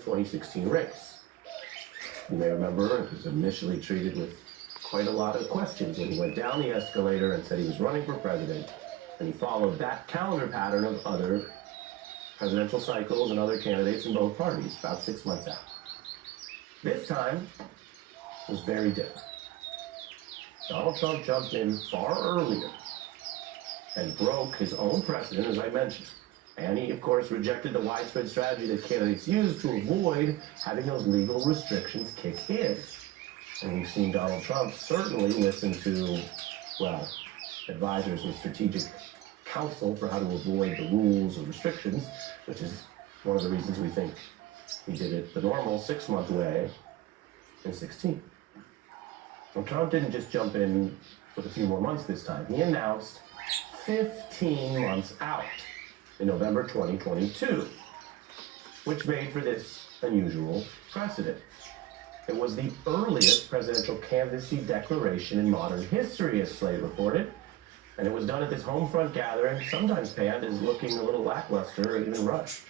2016 race. You may remember it was initially treated with quite a lot of questions when he went down the escalator and said he was running for president, and he followed that calendar pattern of other presidential cycles and other candidates in both parties about 6 months out. This time was very different. Donald Trump jumped in far earlier and broke his own precedent, as I mentioned. And he, of course, rejected the widespread strategy that candidates use to avoid having those legal restrictions kick in. And we've seen Donald Trump certainly listen to, well, advisors with strategic counsel for how to avoid the rules or restrictions, which is one of the reasons we think he did it the normal 6-month way in 16. Well, Trump didn't just jump in with a few more months this time. He announced 15 months out in November 2022, which made for this unusual precedent. It was the earliest presidential candidacy declaration in modern history, as Slate reported, and it was done at this home front gathering, sometimes panned as looking a little lackluster or even rushed.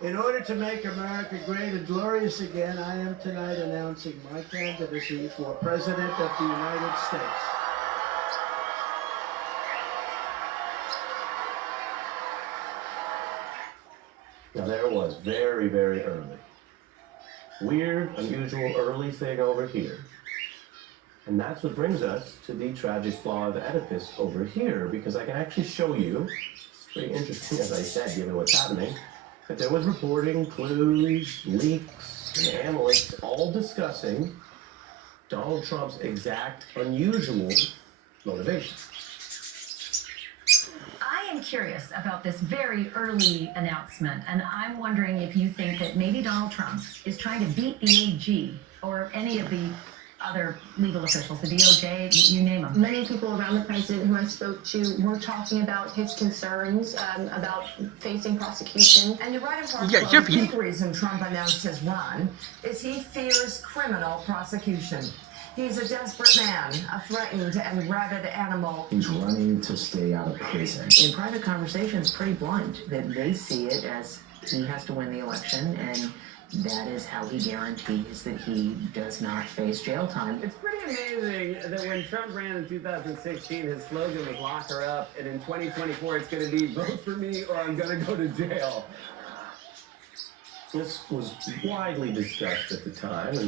In order to make America great and glorious again, I am tonight announcing my candidacy for President of the United States. Now there it was, very, very early. Weird, unusual, early thing over here. And that's what brings us to the tragic flaw of Oedipus over here, because I can actually show you, it's pretty interesting, as I said, given what's happening, that there was reporting, clues, leaks, and analysts all discussing Donald Trump's exact unusual motivation. I am curious about this very early announcement, and I'm wondering if you think that maybe Donald Trump is trying to beat the AG or any of the other legal officials, the DOJ, you name them. Many people around the president who I spoke to were talking about his concerns about facing prosecution. And you're right in part, the big reason Trump announced his run is he fears criminal prosecution. He's a desperate man, a threatened and rabid animal. He's running to stay out of prison. In private conversations, pretty blunt, that they see it as he has to win the election, and that is how he guarantees that he does not face jail time. It's pretty amazing that when Trump ran in 2016, his slogan was lock her up, and in 2024 it's going to be vote for me or I'm going to go to jail. This was widely discussed at the time, and